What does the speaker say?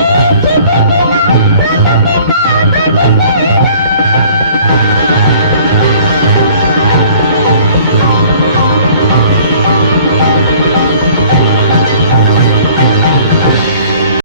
Yeah!